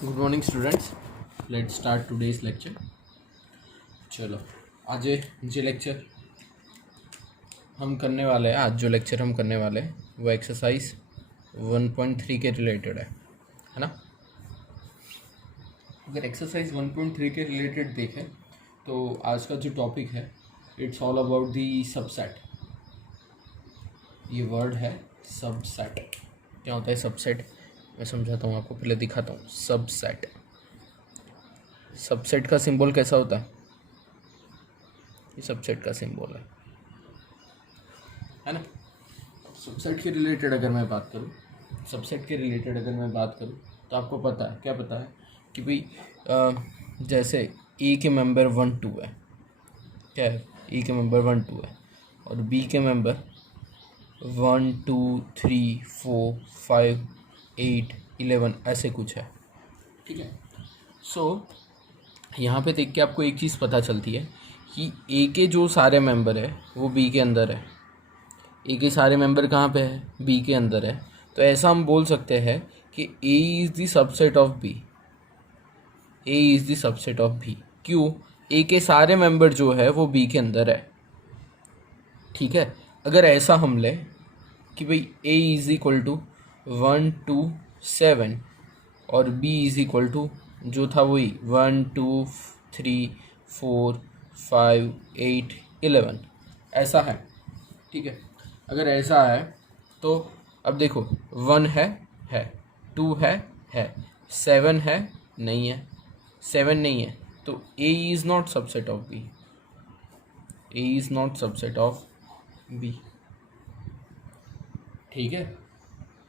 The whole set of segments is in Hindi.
Good morning students, let's start today's lecture. चलो आज जो लेक्चर हम करने वाले हैं, आज जो लेक्चर हम करने वाले हैं वो एक्सरसाइज 1.3 के रिलेटेड है ना। अगर एक्सरसाइज 1.3 के रिलेटेड देखें तो आज का जो टॉपिक है it's all about the subset. ये वर्ड है सबसेट। क्या होता है सबसेट? मैं समझाता हूँ आपको, पहले दिखाता हूँ। सबसेट, सबसेट का सिंबल कैसा होता है? ये सबसेट का सिंबल है ना। सबसेट के रिलेटेड अगर मैं बात करूँ, तो आपको पता है, क्या पता है कि भाई जैसे ए के मेंबर 1 2 है, क्या है? ए के मेंबर 1 2 है और बी के मेंबर 1 2 3 4 5 8 11 ऐसे कुछ है, ठीक है। सो यहाँ पे देख के आपको एक चीज़ पता चलती है कि ए के जो सारे मेंबर है वो बी के अंदर है। ए के सारे मेंबर कहाँ पे है? बी के अंदर है। तो ऐसा हम बोल सकते हैं कि A is the subset of B. A is the subset of B. क्यों? ए के सारे मेंबर जो है वो बी के अंदर है, ठीक है। अगर ऐसा हम लें कि भाई ए इज़ इक्वल टू 1 2 7 और बी इज़ इक्वल टू जो था वही 1 2 3 4 5 8 11 ऐसा है, ठीक है। अगर ऐसा है तो अब देखो 1 है 2 है 7 है, नहीं है, 7 नहीं है, तो A is not subset of B. A is not subset of B, ठीक है।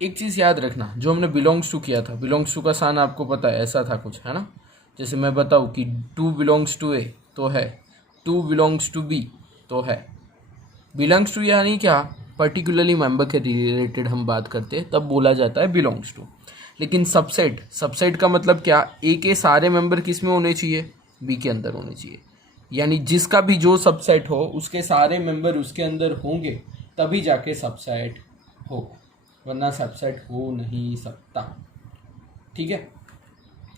एक चीज़ याद रखना, जो हमने बिलोंग्स टू किया था, बिलोंग्स टू का साइन आपको पता है, ऐसा था कुछ, है ना। जैसे मैं बताऊँ कि 2 बिलोंग्स टू ए तो है, 2 बिलोंग्स टू बी तो है। बिलोंग्स टू यानी क्या? पर्टिकुलरली मेंबर के रिलेटेड हम बात करते हैं तब बोला जाता है बिलोंग्स टू। लेकिन सबसेट, सबसेट का मतलब क्या? ए के सारे मेंबर किस में होने चाहिए? बी के अंदर होने चाहिए। यानी जिसका भी जो सबसेट हो उसके सारे मेंबर उसके अंदर होंगे तभी जाके सबसेट होगा, वरना सबसेट हो नहीं सकता, ठीक है।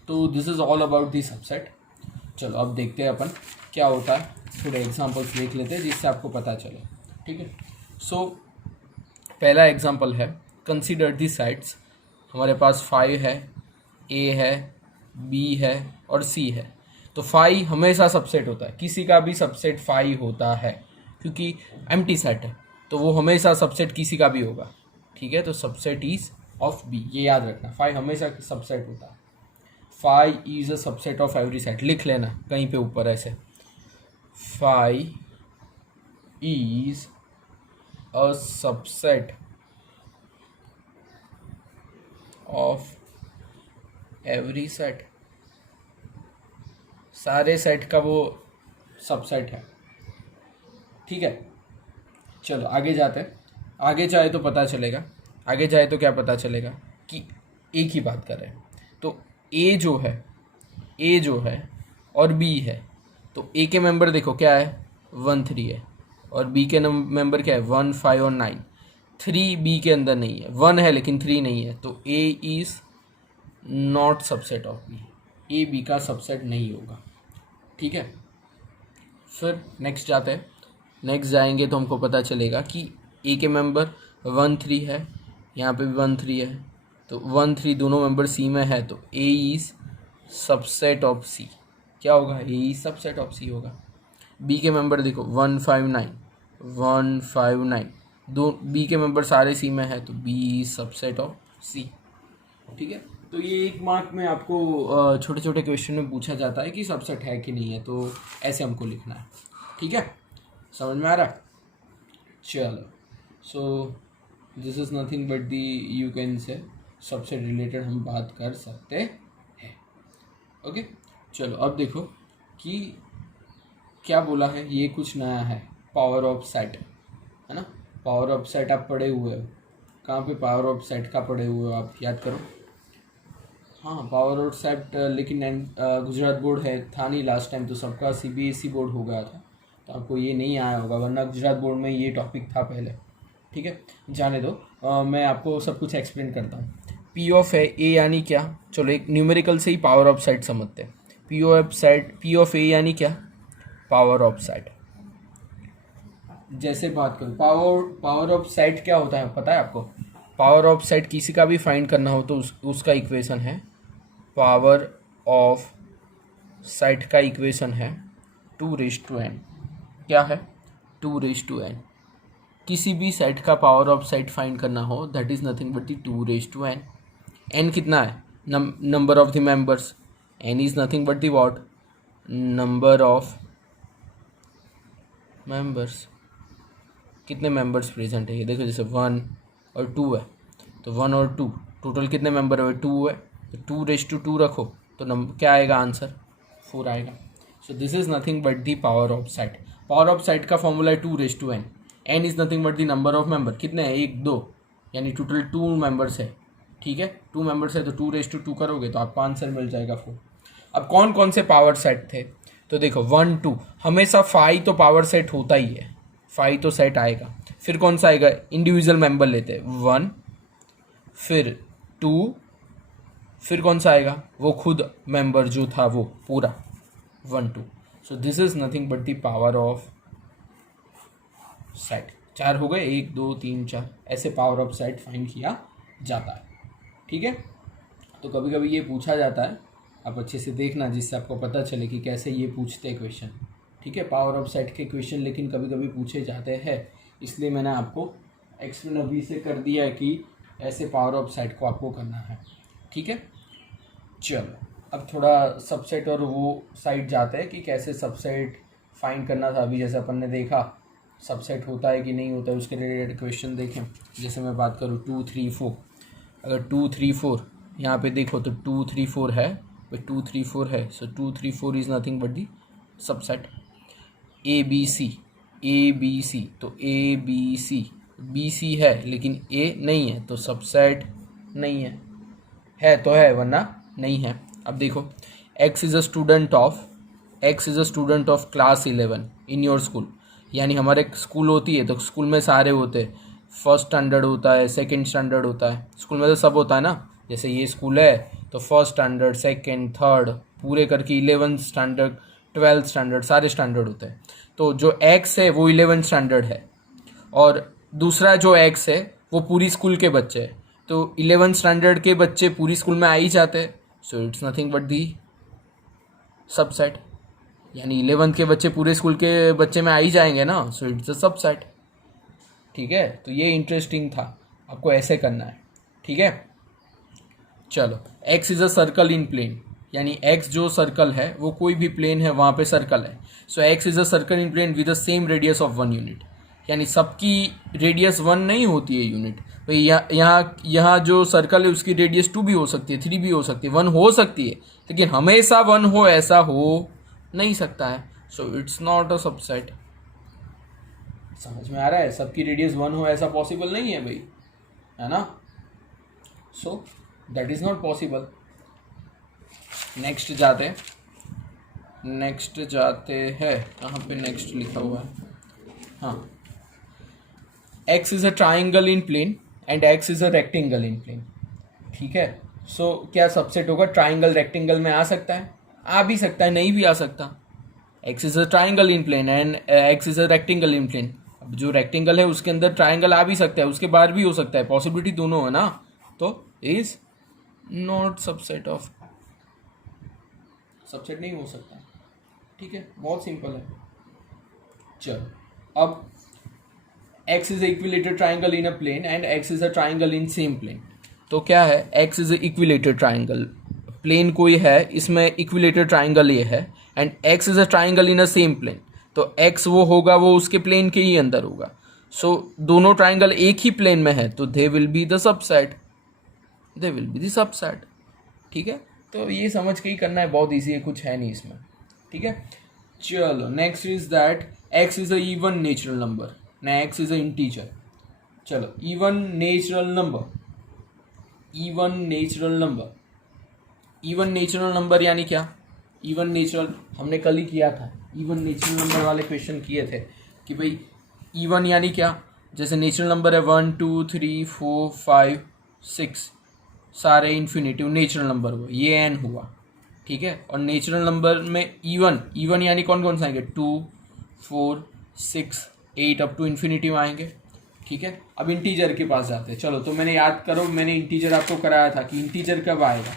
तो this is all about the subset. चलो अब देखते हैं अपन क्या होता है, थोड़े एग्जांपल्स देख लेते हैं जिससे आपको पता चले, ठीक है। सो पहला एग्जांपल है, कंसीडर दी साइड्स। हमारे पास 5 है, ए है, बी है और सी है। तो 5 हमेशा सबसेट होता है, किसी का भी सबसेट 5 होता है क्योंकि एम्प्टी सेट है, तो वो हमेशा सबसेट किसी का भी होगा, ठीक है। तो सबसेट इज ऑफ बी, ये याद रखना, 5 हमेशा सबसेट होता है। 5 is a subset of every set, लिख लेना कहीं पे ऊपर ऐसे, 5 is a subset of every set. सारे सेट का वो सबसेट है, ठीक है। चलो आगे जाते हैं। आगे जाए तो पता चलेगा, आगे जाए तो क्या पता चलेगा कि ए की बात कर रहे हैं। तो ए जो है और बी है, तो ए के मेंबर देखो क्या है, 1 3 है और बी के मेंबर क्या है, 1 5 और 9। 3 बी के अंदर नहीं है, 1 है लेकिन 3 नहीं है, तो A is not subset of B. A B का सबसेट नहीं होगा, ठीक है। फिर नेक्स्ट जाते हैं। नेक्स्ट जाएंगे तो हमको पता चलेगा कि ए के मेंबर 1 3 है, यहाँ पे भी 1 3 है, तो 1 3 दोनों मेंबर सी में है, तो ए इज़ सबसेट ऑफ सी। क्या होगा? ए इज़ सबसेट ऑफ सी होगा। बी के मेंबर देखो 1 5 9, 1 5 9, दो बी के मेंबर सारे सी में है, तो बी इज़ सबसेट ऑफ सी, ठीक है। तो ये 1 मार्क में आपको छोटे छोटे क्वेश्चन में पूछा जाता है कि सबसेट है कि नहीं है, तो ऐसे हमको लिखना है, ठीक है। समझ में आ रहा है? चलो, so this is nothing but the, you can say subset related हम बात कर सकते हैं, ओके। चलो अब देखो कि क्या बोला है, ये कुछ नया है, पावर ऑफ सेट, है ना। पावर ऑफ सेट आप पढ़े हुए हो, कहाँ पे पावर ऑफ सेट का पढ़े हुए हो आप, याद करो। हाँ, पावर ऑफ सेट, लेकिन गुजरात बोर्ड है था नहीं लास्ट टाइम, तो सबका सीबीएसई बोर्ड हो गया था, तो आपको ये नहीं आया होगा, वरना गुजरात बोर्ड में ये टॉपिक था पहले, ठीक है। जाने दो, मैं आपको सब कुछ एक्सप्लेन करता हूँ। पी ऑफ है ए यानी क्या, चलो एक न्यूमेरिकल से ही पावर ऑफ साइड समझते हैं। पी ऑफ ए यानी क्या, पावर ऑफ साइड। जैसे बात करूँ पावर ऑफ साइड क्या होता है पता है आपको? पावर ऑफ साइड किसी का भी फाइंड करना हो तो उसका इक्वेशन है, पावर ऑफ साइड का इक्वेशन है 2⁻n। क्या है? 2⁻n। किसी भी साइड का पावर ऑफ साइड फाइंड करना हो that is nothing but the 2⁻n। n कितना है? Number of the members. n is nothing but the what, number of members. कितने मेंबर्स प्रेजेंट है ये देखो, जैसे 1 और 2 है तो 1 और 2 टोटल कितने मेंबर है? 2 है, तो 2⁻2 रखो तो नंबर क्या आएगा? आंसर 4 आएगा। So this is nothing but the power of side. Power of side का फॉर्मूला है 2⁻n। n is nothing but the number of member. कितने हैं? 1 2, यानी टोटल 2 मेंबर्स है। ठीक है, 2 मेंबर्स है तो 2⁻2 करोगे तो आपको आंसर मिल जाएगा 4। अब कौन कौन से पावर सेट थे? तो देखो 1 2, हमेशा 5 तो पावर सेट होता ही है, 5 तो सेट आएगा। फिर कौन सा आएगा? इंडिविजुअल मेंबर लेते हैं, 1 फिर 2, फिर कौन सा आएगा? वो खुद मेंबर जो था वो पूरा 1 2। So this is nothing but the power of side. 4 हो गए, 1 2 3 4, ऐसे पावर ऑफ साइड फाइंड किया जाता है। ठीक है, तो कभी कभी ये पूछा जाता है, आप अच्छे से देखना जिससे आपको पता चले कि कैसे ये पूछते हैं क्वेश्चन। ठीक है, पावर ऑफ साइड के क्वेश्चन लेकिन कभी कभी पूछे जाते हैं, इसलिए मैंने आपको एक्सप्लेन अभी से कर दिया है कि ऐसे पावर ऑफ साइड को आपको करना है। ठीक है, चलो अब थोड़ा सबसेट और वो साइड जाते हैं कि कैसे सबसेट फाइंड करना था। अभी जैसे अपन ने देखा सबसेट होता है कि नहीं होता है, उसके रिलेटेड क्वेश्चन देखें। जैसे मैं बात करूँ 2 3 4, अगर 2 3 4 यहाँ पे देखो तो 2 3 4 है, 2 3 4 है, so 2 3 4 is nothing but the subset. A B C, तो ए बी सी है लेकिन ए नहीं है तो सबसेट नहीं है तो है वरना नहीं है। अब देखो x is a student of class 11 in your school, यानी हमारे स्कूल होती है तो स्कूल में सारे होते हैं, फर्स्ट स्टैंडर्ड होता है, सेकंड स्टैंडर्ड होता है, स्कूल में तो सब होता है ना। जैसे ये स्कूल है तो फर्स्ट स्टैंडर्ड, सेकंड, थर्ड पूरे करके 11th स्टैंडर्ड, 12th स्टैंडर्ड, सारे स्टैंडर्ड होते हैं। तो जो x है वो 11th स्टैंडर्ड है और दूसरा जो x है वो पूरी स्कूल के बच्चे हैं, तो 11th स्टैंडर्ड के बच्चे पूरी स्कूल में आ ही जाते हैं। So it's nothing but the subset, यानी 11th के बच्चे पूरे स्कूल के बच्चे में आ ही जाएंगे ना, सो इट्स अ सबसेट। ठीक है, तो ये इंटरेस्टिंग था, आपको ऐसे करना है। ठीक है, चलो x is a circle in plane, यानी x जो सर्कल है वो कोई भी प्लेन है वहाँ पे सर्कल है। So x is a circle in plane with the same radius of 1 unit, यानी सबकी रेडियस 1 नहीं होती है यूनिट। भाई यहाँ जो सर्कल है उसकी रेडियस 2 भी हो सकती है, 3 भी हो सकती है, 1 हो सकती है, लेकिन हमेशा 1 हो ऐसा हो नहीं सकता है। So it's not a subset. समझ में आ रहा है? सबकी रेडियस 1 हो ऐसा पॉसिबल नहीं है भाई, है ना। So that is not possible. Next जाते हैं, कहाँ पे नेक्स्ट लिखा हुआ है? हाँ, x is a triangle in plane and x is a rectangle in plane. ठीक है, सो क्या सबसेट होगा? ट्राइंगल रेक्टेंगल में आ सकता है, आ भी सकता है, नहीं भी आ सकता। x is a triangle in plane and x is a rectangle in plane. अब जो रेक्टेंगल है उसके अंदर ट्राइंगल आ भी सकता है, उसके बाहर भी हो सकता है, पॉसिबिलिटी दोनों है ना, तो is not subset of, subset नहीं हो सकता। ठीक है, बहुत सिंपल है। चलो अब x is equilateral triangle in a plane and x is a triangle in same plane. तो क्या है? x is equilateral triangle, plane कोई है इसमें इक्विलेटरल ट्राइंगल ये है, and x is a triangle in a same plane, तो x वो होगा वो उसके प्लेन के ही अंदर होगा। सो दोनों ट्राइंगल एक ही प्लेन में है तो they will be the subset, ठीक है, तो ये समझ के ही करना है, बहुत ईजी है, कुछ है नहीं इसमें। ठीक है, चलो next is that x is a even natural number, ना x इज अ इंटीजर। चलो इवन नेचुरल नंबर यानी क्या? इवन नेचुरल हमने कल ही किया था, इवन नेचुरल नंबर वाले क्वेश्चन किए थे कि भाई इवन यानी क्या। जैसे नेचुरल नंबर है 1 2 3 4 5 6, सारे इन्फिनेटिव नेचुरल नंबर हुए, ये एन हुआ, ठीक है। और नेचुरल नंबर में इवन यानी कौन कौन से आएंगे, 2, 4, 6, 8 अप टू इन्फिनिटिव आएंगे, ठीक है। अब इंटीजर के पास जाते हैं। चलो, तो मैंने याद करो, मैंने इंटीजर आपको कराया था कि इंटीजर कब आएगा।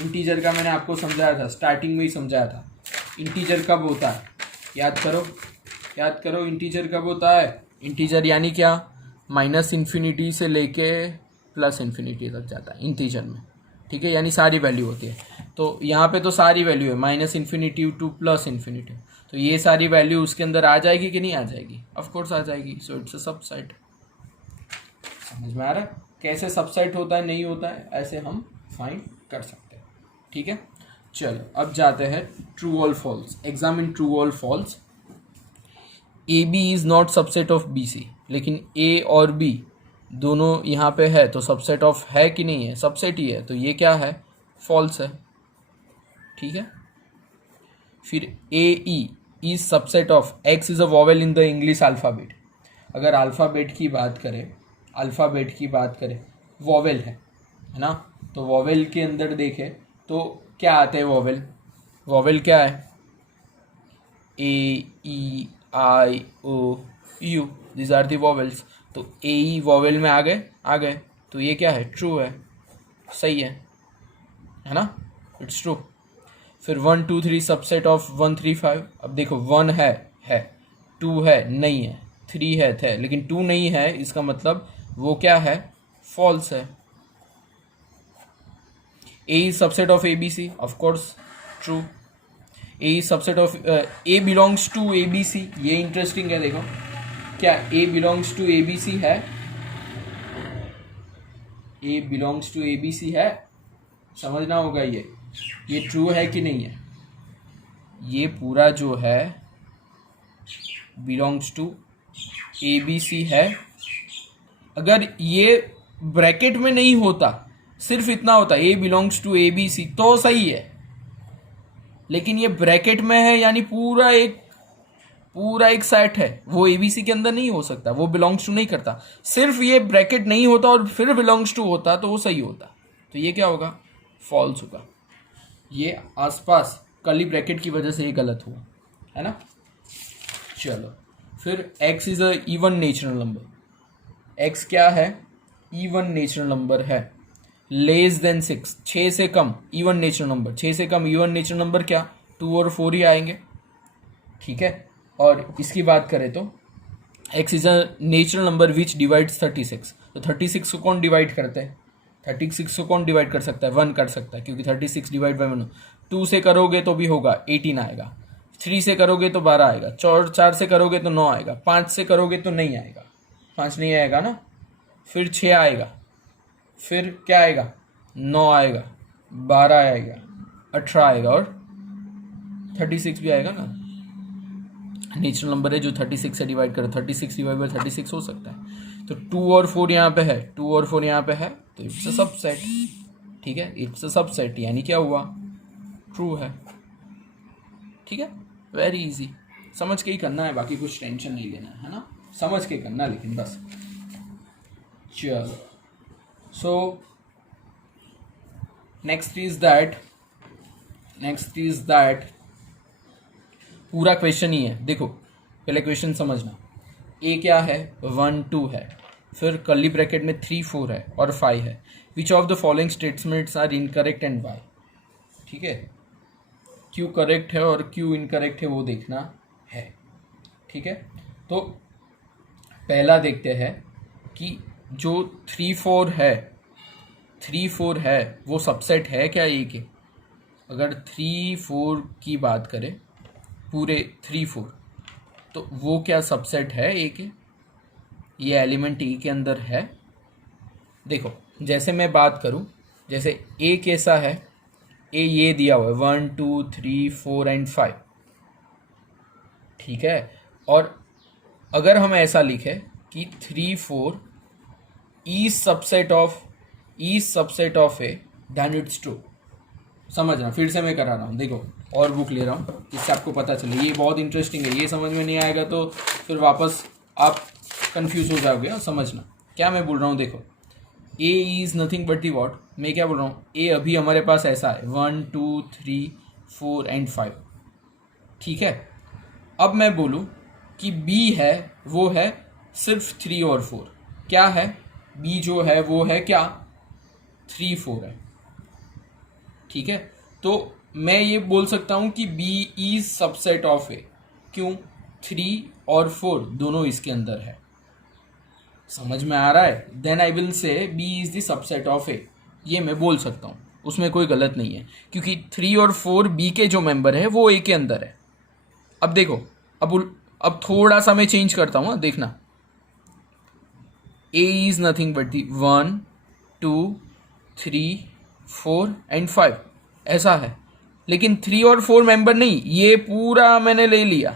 इंटीजर का मैंने आपको समझाया था, स्टार्टिंग में ही समझाया था। इंटीजर कब होता है, याद करो इंटीजर कब होता है। इंटीजर यानी क्या, माइनस इन्फिनिटी से लेके प्लस इन्फिनिटी तक जाता है इंटीजर में, ठीक है। यानी सारी वैल्यू होती है। तो यहाँ पे तो सारी वैल्यू है, minus infinity two plus infinity, तो ये सारी वैल्यू उसके अंदर आ जाएगी कि नहीं आ जाएगी, ऑफ कोर्स आ जाएगी। So it's a subset. समझ में आ रहा है कैसे सबसेट होता है, नहीं होता है, ऐसे हम फाइंड कर सकते हैं, ठीक है। चलो अब जाते हैं ट्रू और फॉल्स। एग्जामिन ट्रू और false. A B is not subset of B C, लेकिन ए और बी दोनों यहाँ पे है, तो सबसेट ऑफ है कि नहीं है, सबसेट ही है, तो ये क्या है, फॉल्स है, ठीक है। फिर A E is subset of X is a vowel in the English alphabet. अगर अल्फ़ाबेट की बात करें, वॉवेल है ना, तो वॉवेल के अंदर देखें तो क्या आते हैं वॉवेल क्या है, A E I O U, this are the vowels. तो ए ई वॉवेल में आ गए, तो ये क्या है, ट्रू है, सही है ना, इट्स ट्रू। फिर 1 2 3 सबसेट ऑफ 1 3 5। अब देखो 1 है, 2 है, नहीं है, 3 है, थे, लेकिन 2 नहीं है, इसका मतलब वो क्या है, फॉल्स है। A is subset of A B C, of course true. A is subset of A belongs to A B C, ये इंटरेस्टिंग है। देखो क्या A belongs to A B C है, A belongs to A B C है, समझना होगा ये ट्रू है कि नहीं है। ये पूरा जो है belongs to A B C है। अगर ये ब्रैकेट में नहीं होता, सिर्फ इतना होता A belongs to A B C, तो सही है। लेकिन ये ब्रैकेट में है, यानी पूरा एक सेट है, वो ए बी सी के अंदर नहीं हो सकता, वो बिलोंग्स टू नहीं करता। सिर्फ ये ब्रैकेट नहीं होता और फिर बिलोंग्स टू होता तो वो सही होता, तो ये क्या होगा, फॉल्स होगा। ये आसपास कर्ली ब्रैकेट की वजह से ये गलत हुआ, है ना। चलो फिर x is a even natural number. x क्या है, इवन नेचुरल नंबर है। लेस देन 6, 6 से कम इवन नेचुरल नंबर, 6 से कम इवन नेचुरल नंबर क्या, 2 और 4 ही आएंगे, ठीक है। और इसकी बात करें तो x is a natural number which divides 36। तो 36 को कौन डिवाइड करते हैं, 36 को कौन डिवाइड कर सकता है, 1 कर सकता है, क्योंकि 36 डिवाइड बाई 1। 2 से करोगे तो भी होगा 18 आएगा, 3 से करोगे तो 12 आएगा, 4 से करोगे तो 9 आएगा, 5 से करोगे तो नहीं आएगा, 5 नहीं आएगा ना। फिर 6 आएगा, फिर क्या आएगा, 9 आएगा, 12 आएगा, 18 आएगा, और 36 भी आएगा ना। नेचुरल नंबर है जो 36 से डिवाइड करे, 36 डिवाइड बाई 36 हो सकता है। तो 2 और 4 यहाँ पे है, 2 और 4 यहाँ पे है, तो इट्स अ सबसेट, ठीक है। इट्स अ सबसेट यानी क्या हुआ, ट्रू है, ठीक है। वेरी इजी, समझ के ही करना है, बाकी कुछ टेंशन नहीं लेना है ना, समझ के करना लेकिन बस। चलो सो नेक्स्ट इज दैट पूरा क्वेश्चन ही है। देखो पहले क्वेश्चन समझना, ए क्या है, 1 2 है, फिर कर्ली ब्रैकेट में 3 4 है और 5 है। Which of the following statements are incorrect and why, ठीक है। क्यों करेक्ट है और क्यों इनकरेक्ट है वो देखना है, ठीक है। तो पहला देखते हैं कि जो 3 4 है वो सबसेट है क्या ए के। अगर 3 4 की बात करें, पूरे 3 4, तो वो क्या सबसेट है ए के, ये एलिमेंट ए के अंदर है। देखो जैसे मैं बात करूं, जैसे ए कैसा है, ए ये दिया हुआ है 1 2 3 4 एंड 5, ठीक है। और अगर हम ऐसा लिखें कि 3 4 is subset of A, then it's true. समझना, फिर से मैं करा रहा हूँ, देखो और बुक ले रहा हूँ जिससे आपको पता चले। ये बहुत इंटरेस्टिंग है, ये समझ में नहीं आएगा तो फिर वापस आप कंफ्यूज हो जाओगे। समझना क्या मैं बोल रहा हूँ। देखो A is nothing but the what, मैं क्या बोल रहा हूँ, ए अभी हमारे पास ऐसा है 1 2 3 4 एंड 5, ठीक है। अब मैं बोलूँ कि बी है वो है सिर्फ 3 और 4, क्या है बी जो है वो है क्या 3 4 है, ठीक है। तो मैं ये बोल सकता हूँ कि बी इज सबसेट ऑफ ए, क्यों 3 और 4 दोनों इसके अंदर है, समझ में आ रहा है। Then I will say B is the subset of A, ये मैं बोल सकता हूँ, उसमें कोई गलत नहीं है, क्योंकि 3 और 4 बी के जो मेंबर है वो ए के अंदर है। अब देखो, अब थोड़ा सा मैं चेंज करता हूँ, देखना, A is nothing but the 1 2 3 4 and 5 ऐसा है, लेकिन 3 और 4 मेंबर नहीं, ये पूरा मैंने ले लिया,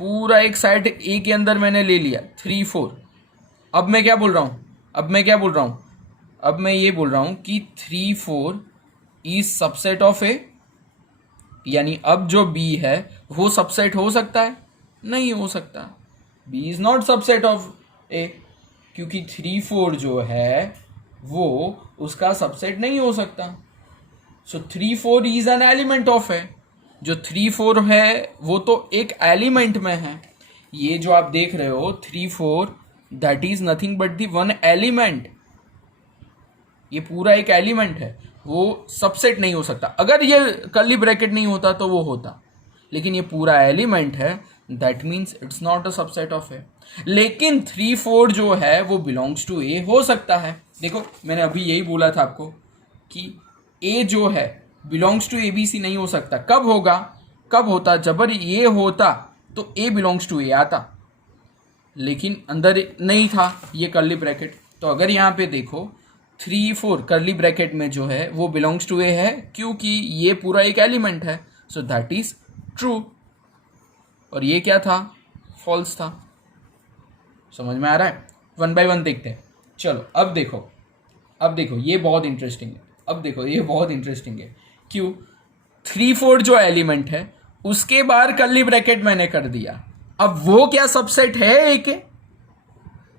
पूरा एक साइड ए के अंदर मैंने ले लिया 3 4। अब मैं क्या बोल रहा हूँ, अब मैं ये बोल रहा हूँ कि 3 4 इज सबसेट ऑफ ए, यानी अब जो बी है वो सबसेट हो सकता है, नहीं हो सकता, B is not subset of A, क्योंकि 3 4 जो है वो उसका सबसेट नहीं हो सकता। सो 3 4 इज एन एलिमेंट ऑफ है, जो 3 4 है वो तो एक एलिमेंट में है, ये जो आप देख रहे हो 3 4 that is nothing but the one element, ये पूरा एक एलिमेंट है, वो सबसेट नहीं हो सकता। अगर ये कर्ली ब्रैकेट नहीं होता तो वो होता, लेकिन ये पूरा एलिमेंट है, that means it's not a subset of A. लेकिन 3 4 जो है वो बिलोंग्स टू ए हो सकता है। देखो मैंने अभी यही बोला था आपको कि ए जो है belongs to A B C नहीं हो सकता, कब होगा, कब होता, जब ये होता तो ए बिलोंग्स टू ए आता, लेकिन अंदर नहीं था ये कर्ली ब्रैकेट। तो अगर यहाँ पे देखो 3 4 कर्ली ब्रैकेट में जो है वो बिलोंग्स टू ए है, क्योंकि ये पूरा एक एलिमेंट है, सो दैट इज ट्रू। और ये क्या था, फॉल्स था। समझ में आ रहा है, वन बाय वन देखते हैं। चलो अब देखो ये बहुत इंटरेस्टिंग है, अब देखो ये बहुत इंटरेस्टिंग है, क्यों 3 4 जो एलिमेंट है उसके बाहर कर्ली ब्रैकेट मैंने कर दिया, अब वो क्या सबसेट है ए के,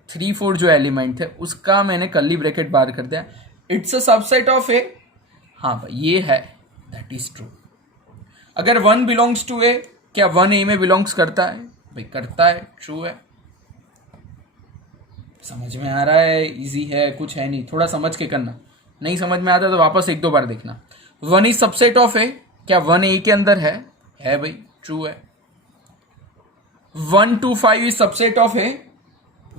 3 4 जो एलिमेंट है उसका मैंने कर्ली ब्रैकेट बाहर कर दिया, इट्स अ सबसेट ऑफ ए, हाँ भाई ये है, दैट इज ट्रू। अगर 1 बिलोंग्स टू ए, क्या 1 ए में बिलोंग्स करता है, भाई करता है, ट्रू है। समझ में आ रहा है, इजी है, कुछ है नहीं, थोड़ा समझ के करना, नहीं समझ में आता तो वापस एक दो बार देखना। 1 इज सबसेट ऑफ ए, क्या 1 ए के अंदर है भाई, ट्रू है। 1 2 5 is subset of A,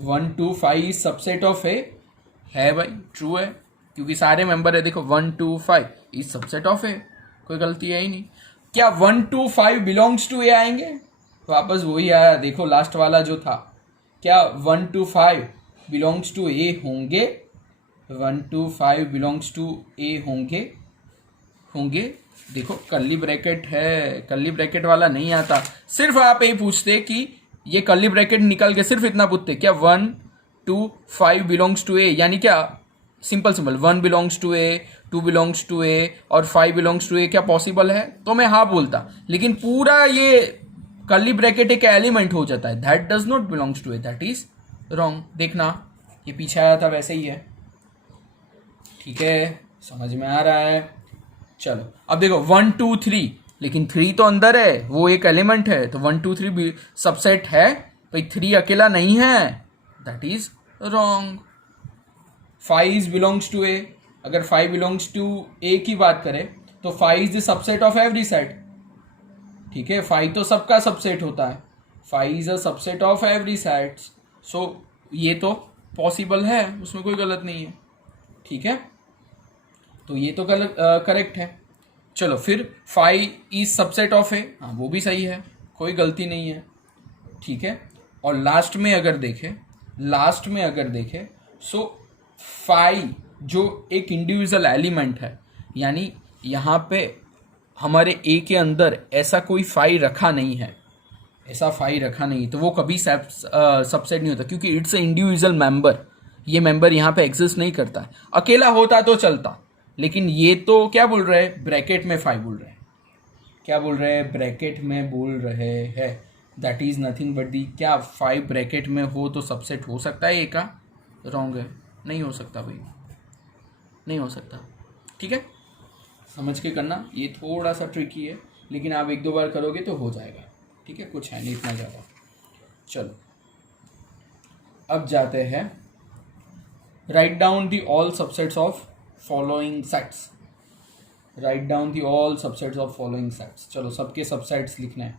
1 2 5 is subset of A है भाई, ट्रू है, क्योंकि सारे मेंबर है, देखो 1 2 5 इज सबसेट ऑफ ए, कोई गलती है ही नहीं। क्या 1 2 5 बिलोंग्स टू ए आएंगे, वापस वही आया, देखो लास्ट वाला जो था, क्या 1 2 5 बिलोंग्स टू ए होंगे, 1 2 5 बिलोंग्स टू ए होंगे। देखो कर्ली ब्रैकेट है, कर्ली ब्रैकेट वाला नहीं आता, सिर्फ आप ये पूछते कि ये कर्ली ब्रैकेट निकल के सिर्फ इतना पूछते, क्या 1 2 5 बिलोंग्स टू ए, यानी क्या simple 1 belongs to A, 2 belongs to A और 5 बिलोंग्स टू ए, क्या पॉसिबल है, तो मैं हाँ बोलता, लेकिन पूरा ये कर्ली ब्रैकेट एक एलिमेंट हो जाता है, that does not belongs to A, that is wrong. देखना ये पीछे आया था वैसे ही है, ठीक है, समझ में आ रहा है। चलो अब देखो 1 2 3, लेकिन 3 तो अंदर है, वो एक एलिमेंट है, तो 1 2 3 भी सबसेट है भाई, 3 अकेला नहीं है, that is wrong. 5 is belongs to A, अगर 5 बिलोंग्स टू ए की बात करें तो 5 is the subset of every set, ठीक है, 5 तो सबका सबसेट होता है, 5 is a subset of every set, so ये तो पॉसिबल है, उसमें कोई गलत नहीं है, ठीक है, तो ये तो करेक्ट है। चलो फिर 5 इज सबसेट ऑफ ए, हाँ वो भी सही है, कोई गलती नहीं है, ठीक है। और लास्ट में अगर देखें सो 5 जो एक इंडिविजुअल एलिमेंट है, यानी यहाँ पे हमारे ए के अंदर ऐसा कोई 5 रखा नहीं है, तो वो कभी सबसेट नहीं होता, क्योंकि इट्स ए इंडिविजुअल मेंबर, ये मेंबर यहाँ पे एग्जिस्ट नहीं करता है, अकेला होता तो चलता, लेकिन ये तो क्या बोल रहे हैं, ब्रैकेट में 5 बोल रहे हैं, क्या बोल रहे हैं, ब्रैकेट में बोल रहे हैं, दैट इज नथिंग बट दी, क्या 5 ब्रैकेट में हो तो सबसेट हो सकता है ए का, रॉन्ग है, नहीं हो सकता भाई, नहीं हो सकता। ठीक है, समझ के करना, ये थोड़ा सा ट्रिकी है, लेकिन आप 1-2 बार करोगे तो हो जाएगा। ठीक है, कुछ है नहीं इतना ज़्यादा। चलो अब जाते हैं, write down the all subsets of following sets. Write down the all subsets of following sets. चलो सबके सबसेट्स लिखने हैं।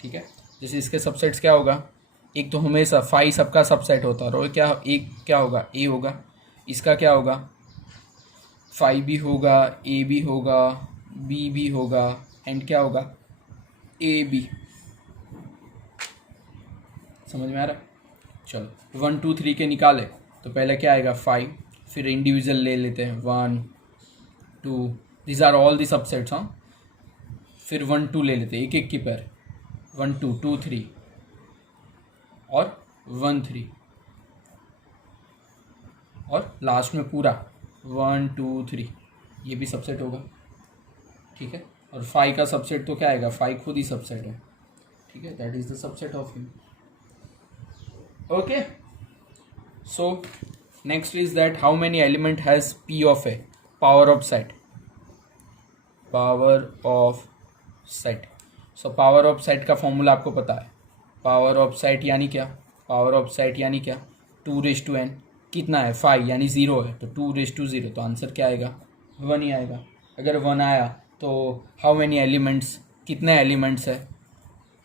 ठीक है, जैसे इसके सबसेट्स क्या होगा, एक तो हमेशा फाई सबका सबसेट होता है, और क्या एक क्या होगा, ए होगा। इसका क्या होगा, फाई भी होगा, ए भी होगा, बी भी होगा, एंड क्या होगा, ए बी। समझ में आ रहा है? चलो 1 2 3 के निकाले तो पहले क्या आएगा 5, फिर इंडिविजुअल ले लेते हैं 1 2, this are all the subsets. हाँ, फिर 1 2 ले लेते हैं, एक एक की पैर, 1 2 2 3 और 1 3, और लास्ट में पूरा 1 2 3, ये भी सबसेट होगा। ठीक है, और 5 का सबसेट तो क्या आएगा, 5 खुद ही सबसेट है। ठीक है, that is the subset of him. Okay, so next is that how many element has P of A, power of set. Power of set, so power of set का फॉर्मूला आपको पता है। पावर ऑफ सेट यानी क्या, पावर ऑफ सेट यानी क्या, 2n, कितना है 5 यानी 0 है, तो 2/0, तो आंसर क्या आएगा, 1 ही आएगा। अगर 1 आया तो हाउ मेनी एलिमेंट्स, कितने एलिमेंट्स है,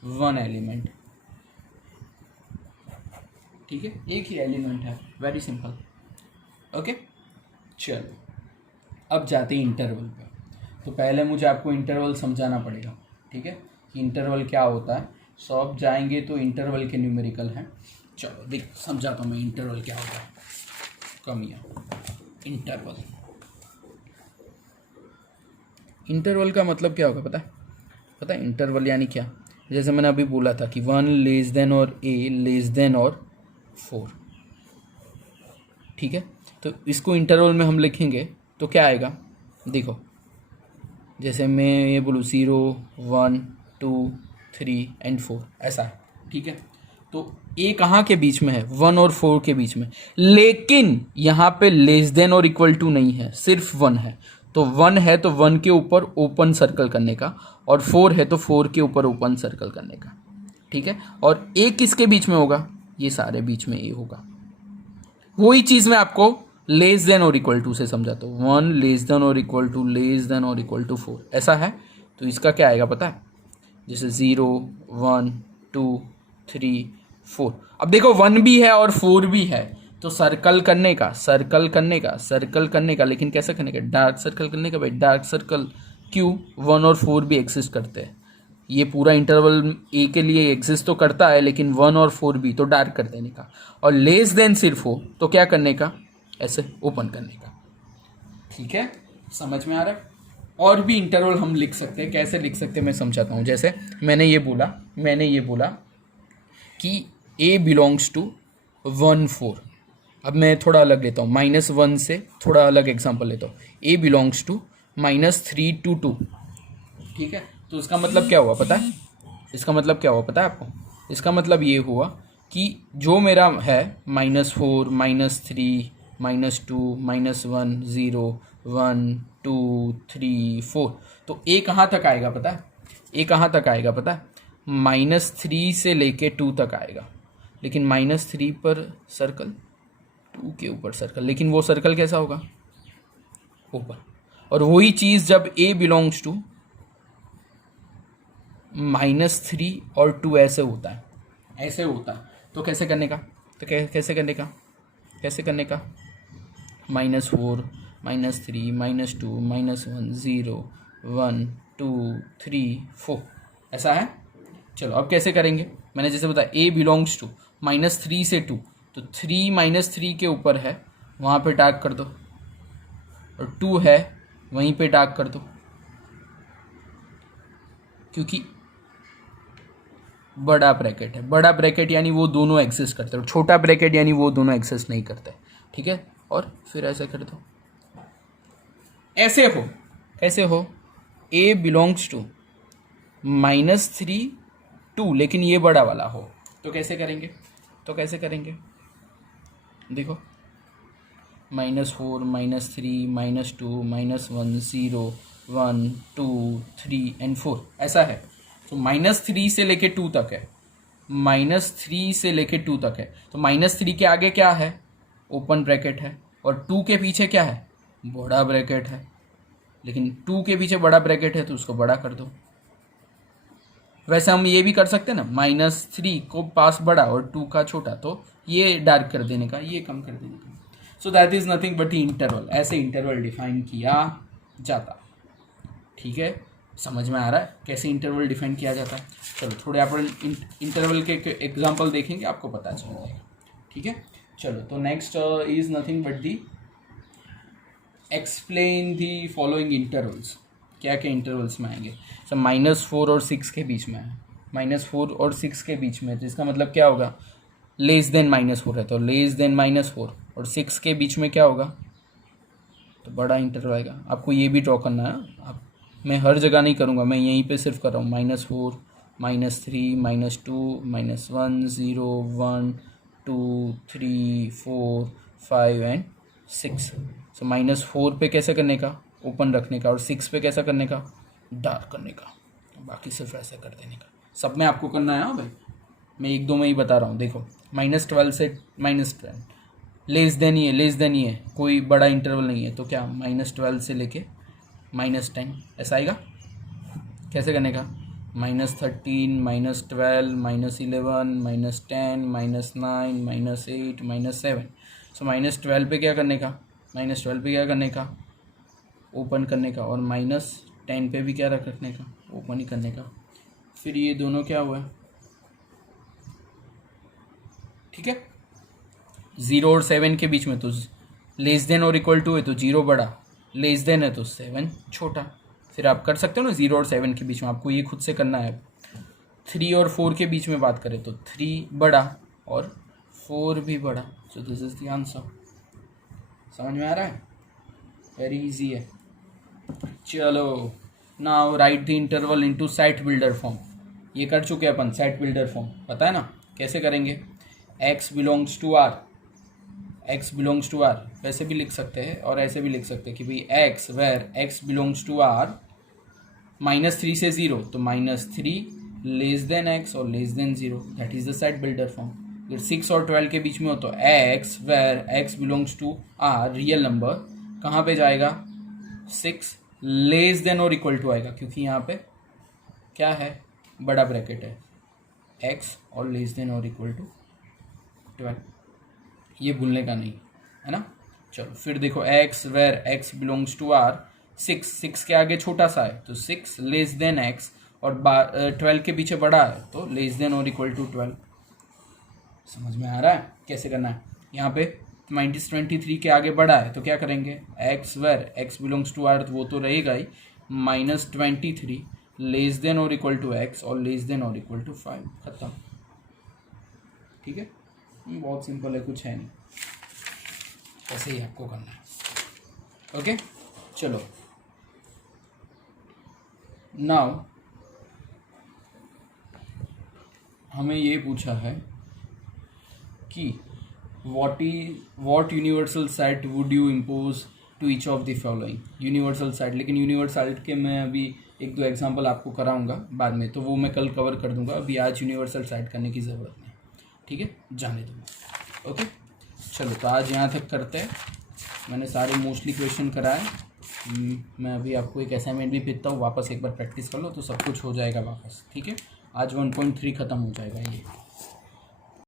1 एलिमेंट। ठीक है, एक ही एलिमेंट है, वेरी सिंपल। ओके, चलो अब जाते हैं इंटरवल पे। तो पहले मुझे आपको इंटरवल समझाना पड़ेगा। ठीक है, कि इंटरवल क्या होता है। सो अब जाएंगे तो इंटरवल के न्यूमेरिकल हैं। चलो देख समझाता हूँ मैं इंटरवल क्या होता है। कमियाँ, इंटरवल, इंटरवल का मतलब क्या होगा पता है? पता है इंटरवल यानी क्या? जैसे मैंने अभी बोला था कि 1 लेस देन और ए लेस देन और 4। ठीक है, तो इसको इंटरवल में हम लिखेंगे तो क्या आएगा, देखो जैसे मैं ये बोलूँ 0 1 2 3 एंड 4, ऐसा है। ठीक है, तो ए कहाँ के बीच में है, 1 और 4 के बीच में, लेकिन यहाँ पे लेस देन और इक्वल टू नहीं है, सिर्फ 1 है। तो 1 है तो 1 के ऊपर ओपन सर्कल करने का, और 4 है तो 4 के ऊपर ओपन सर्कल करने का। ठीक है, और ए किसके बीच में होगा, ये सारे बीच में ए होगा। वही चीज मैं आपको लेस देन और इक्वल टू से समझाता हूँ। 1 लेस देन और इक्वल टू, लेस देन और इक्वल टू 4, ऐसा है। तो इसका क्या आएगा पता है, जैसे 0 1 2 3 4। अब देखो 1 भी है और 4 भी है, तो सर्कल करने का, सर्कल करने का, सर्कल करने का, लेकिन कैसे करने का, डार्क सर्कल करने का। भाई डार्क सर्कल क्यों, 1 और 4 भी एग्जिस्ट करते हैं। ये पूरा इंटरवल ए के लिए एग्जिस्ट तो करता है, लेकिन 1 और 4 भी, तो डार्क कर देने का। और लेस देन सिर्फ हो तो क्या करने का, ऐसे ओपन करने का। ठीक है, समझ में आ रहा है? और भी इंटरवल हम लिख सकते हैं, कैसे लिख सकते हैं मैं समझाता हूँ। जैसे मैंने ये बोला कि ए बिलोंग्स टू 1 4। अब मैं थोड़ा अलग लेता हूँ, -1 से थोड़ा अलग एग्जाम्पल लेता हूँ। ए बिलोंग्स टू -3 to 2। ठीक है, तो इसका मतलब क्या हुआ पता है, इसका मतलब क्या हुआ पता है आपको? इसका मतलब ये हुआ कि जो मेरा है -4 -3 -2 -1 0 1 2 3 4, तो ए कहाँ तक आएगा पता है? ए कहाँ तक आएगा पता है? -3 से लेके 2 तक आएगा। लेकिन -3 पर सर्कल, 2 के ऊपर सर्कल, लेकिन वो सर्कल कैसा होगा, ऊपर। और वही चीज़ जब ए बिलोंग्स टू -3 और 2 ऐसे होता है, ऐसे होता है, तो कैसे करने का, तो कैसे करने का, कैसे करने का, -4 -3 -2 -1 0 1 2 3 4, ऐसा है। चलो अब कैसे करेंगे, मैंने जैसे बताया ए बिलोंग्स टू -3 से 2, तो 3 -3 के ऊपर है, वहाँ पे डार्क कर दो, और 2 है वहीं पे डार्क कर दो, क्योंकि बड़ा ब्रैकेट है। बड़ा ब्रैकेट यानी वो दोनों एग्जिस्ट करते हैं, और छोटा ब्रैकेट यानी वो दोनों एग्जिस्ट नहीं करते। ठीक है, और फिर ऐसे कर दो, ऐसे हो, कैसे हो, ए बिलोंग्स टू -3 2, लेकिन ये बड़ा वाला हो, तो कैसे करेंगे, तो कैसे करेंगे, देखो -4 -3 -2 -1 0 1 2 3 एंड 4 ऐसा है। तो -3 से लेके 2 तक है, -3 से लेके 2 तक है। तो -3 के आगे क्या है? ओपन ब्रैकेट है। और 2 के पीछे क्या है? बड़ा ब्रैकेट है। लेकिन 2 के पीछे बड़ा ब्रैकेट है तो उसको बड़ा कर दो। वैसे हम ये भी कर सकते हैं ना, -3 को पास बड़ा और 2 का छोटा, तो ये डार्क कर देने का, ये कम कर देने का। So that is nothing but interval. ऐसे इंटरवल डिफाइन किया जाता। ठीक है, समझ में आ रहा है कैसे इंटरवल डिफाइन किया जाता है? चलो थोड़े आप इंटरवल के एग्जाम्पल देखेंगे, आपको पता चल जाएगा। ठीक है, चलो तो next is nothing but the explain the following intervals. क्या क्या इंटरवल्स में आएंगे? सब -4 और 6 के बीच में है। -4 और 6 के बीच में, तो इसका मतलब क्या होगा? लेस देन -4 है तो लेस देन -4, और 6 के बीच में क्या होगा? तो बड़ा इंटरवल आएगा। आपको ये भी ड्रॉ करना है। आप, मैं हर जगह नहीं करूँगा, मैं यहीं पे सिर्फ कर रहा हूँ। -4 -3 -2 -1 0 1 2 3 4 5 एंड 6। सो -4 पे कैसे करने का? ओपन रखने का। और 6 पे कैसा करने का? डार्क करने का। बाकी सिर्फ ऐसा कर देने का। सब में आपको करना है। हाँ भाई, मैं एक दो में ही बता रहा हूँ। देखो -12 से -12 लेस देन ही है, लेस देन ही है, कोई बड़ा इंटरवल नहीं है। तो क्या -12 से लेके -10 ऐसा आएगा। कैसे करने का? -13 -12 -11 -10 -9 -8 -7। सो -12 पे क्या करने का? -12 पे क्या करने का? ओपन करने का। और -10 पे भी क्या रखने का? ओपन ही करने का। फिर ये दोनों क्या हुआ? ठीक है, 0 और 7 के बीच में तो लेस देन और इक्वल टू है तो 0 बड़ा, लेस देन है तो 7 छोटा। फिर आप कर सकते हो ना 0 और 7 के बीच में, आपको ये खुद से करना है। 3 और 4 के बीच में बात करें तो 3 बड़ा और 4 भी बड़ा। So this is the answer. समझ में आ रहा है? वेरी इजी है। चलो now right the interval into set builder form. ये कर चुके हैं अपन, सेट बिल्डर फॉर्म पता है ना कैसे करेंगे? x belongs to r, x belongs to r वैसे भी लिख सकते हैं और ऐसे भी लिख सकते हैं कि भाई x where x belongs to r -3 से 0, तो -3 लेस देन x और less than 0, that is the set builder form. फिर 6 और 12 के बीच में हो तो x where x belongs to r real number कहाँ पे जाएगा? 6 लेस देन और इक्वल टू आएगा, क्योंकि यहाँ पे क्या है? बड़ा ब्रैकेट है, x और लेस देन और इक्वल टू 12। ये भूलने का नहीं है ना। चलो फिर देखो x where x belongs to r, 6 के आगे छोटा सा है तो 6 लेस देन x, और 12 के पीछे बड़ा है तो लेस देन और इक्वल टू 12। समझ में आ रहा है कैसे करना है? यहाँ पे -23 के आगे बड़ा है तो क्या करेंगे? x where x belongs to r, तो वो तो रहेगा ही, -23 लेस देन और इक्वल टू x और लेस देन और इक्वल टू 5। खत्म। ठीक है, बहुत सिंपल है, कुछ है नहीं, ऐसे ही आपको करना है। ओके, चलो नाउ हमें ये पूछा है कि what universal set would you impose to each of the following. Universal set, लेकिन यूनिवर्सल के मैं अभी एक दो एग्जांपल आपको कराऊंगा बाद में, तो वो मैं कल कवर कर दूंगा। अभी आज यूनिवर्सल सेट करने की ज़रूरत नहीं। ठीक है, जाने दूँगा। ओके, चलो तो आज यहाँ तक करते हैं। मैंने सारे मोस्टली क्वेश्चन कराए। मैं अभी आपको एक असाइनमेंट भी भेजता हूँ, वापस एक बार प्रैक्टिस कर लो तो सब कुछ हो जाएगा वापस। ठीक है, आज 1.3 ख़त्म हो जाएगा ये।